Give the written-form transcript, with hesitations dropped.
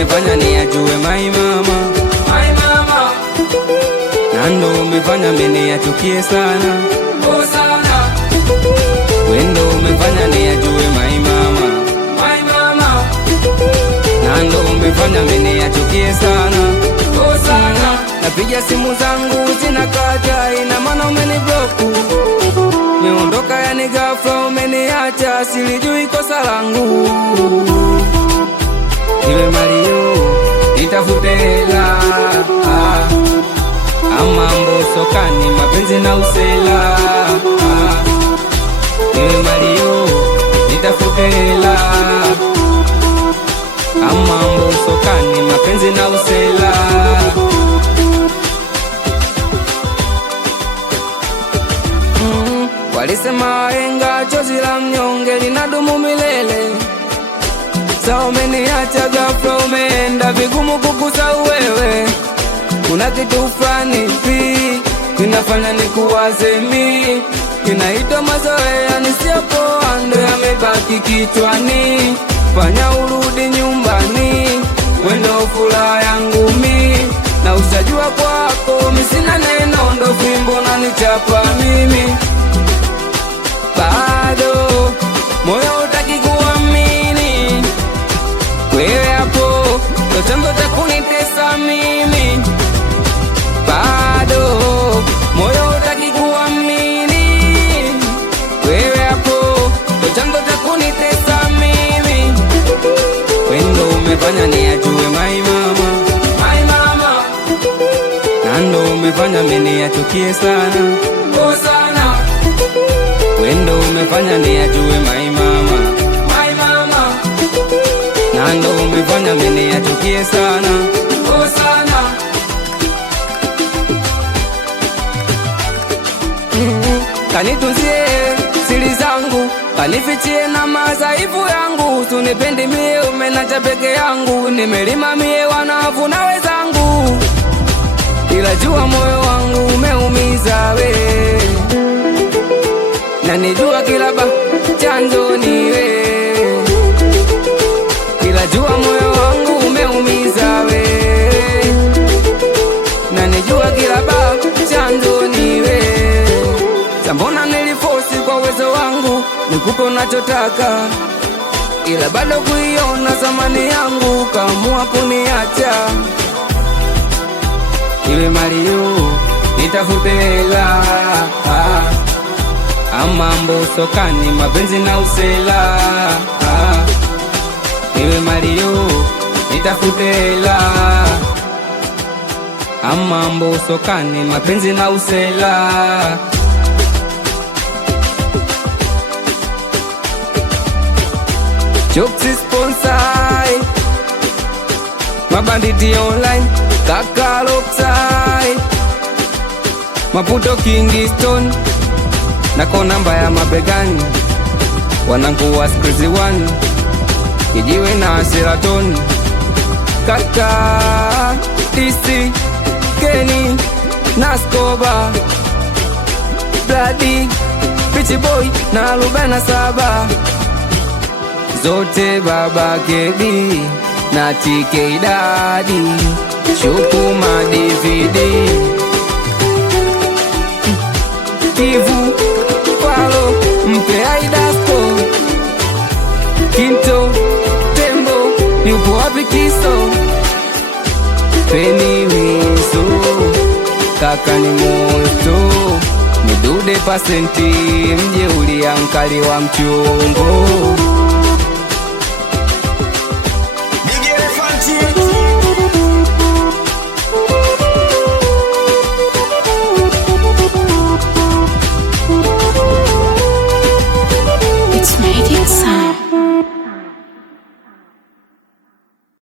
umefanya niyajue my mama, my mama. Na ndo umefanya mimi niyachukie sana, oh sana. Wendo umefanya niyajue my mama, my mama. Na ndo umefanya mimi niyachukie sana, oh sana. Napiga simu zangu zinakata, ina maana umenibloku. Meondoka yani ghafla umeniacha, silijui kosa langu. Iwe Mario, nitafute hela, ama mbosokani mapenzi na usela. Iwe Mario, nitafute hela, ama mbosokani mapenzi na usela. Walisema wahenga chozi la mnyonge linadumu milele. Sasa umeniacha ghafla umeenda, vigumu kukusahau wewe. Kuna kitu fulani hivi kinafanya nikuwaze mimi, kinaitwa mazoea nisiyopoa, ndo yamebaki kichwani. Fanya urudi nyumbani, wendo furaha yangu mimi, na ushajua kwako mimi sina neno, ndo fimbo na nichapa mimi. Bado moyo utaki kuamini, wewe hapo ndo chanzo cha kunitesa mimi. Bado moyo utaki kuamini, wewe hapo ndo chanzo cha kunitesa mimi. Wendo umefanya niyajue my mama, my mama. Na ndo umefanya mimi niyachukie sana, oh sana. Wendo umefanya niyajue my mama, my mama. Na ndo umefanya mimi niyachukie sana, oh sana. Kanitunzie siri zangu, kanifichie na madhaifu yangu. Usinipendi mie, umenacha peke yangu. Nimelima mie wanavu na wezangu, ila jua moyo wangu umeumiza we. Na nijua kila chanzo niwe, ila jua moyo wangu umeumiza we. Na nijua kila chanzo niwe. Sambona nilifosi kwa uwezo wangu nikupe unachotaka, ila bado kuiona thamani yangu, kaamua kuniacha. Iwe Mario, nitafute hela, ama mbosokani mapenzi na usela. Iwe Mario, nitafute hela, ama mbosokani mapenzi na usela. Choksi sponsor, Mabanditi online, Kaka Loksai, Maputo Kingston, na kona mbaya mabegani. Wanangu wa Skrizi One, Kijiwe na Sheraton, Kaka DC, Kenny na Skoba, Bloody, Pichi Boy na 47 zote, Baba Kebi na TK Daddy, Shukuma DVD, Kivu Palo, mpe Aidasko, Kinto Tembo, yupo wapi Kiso, Penny Wiso, Kaka ni moto, Midude pasenti, mje uli ankali wa mchongo.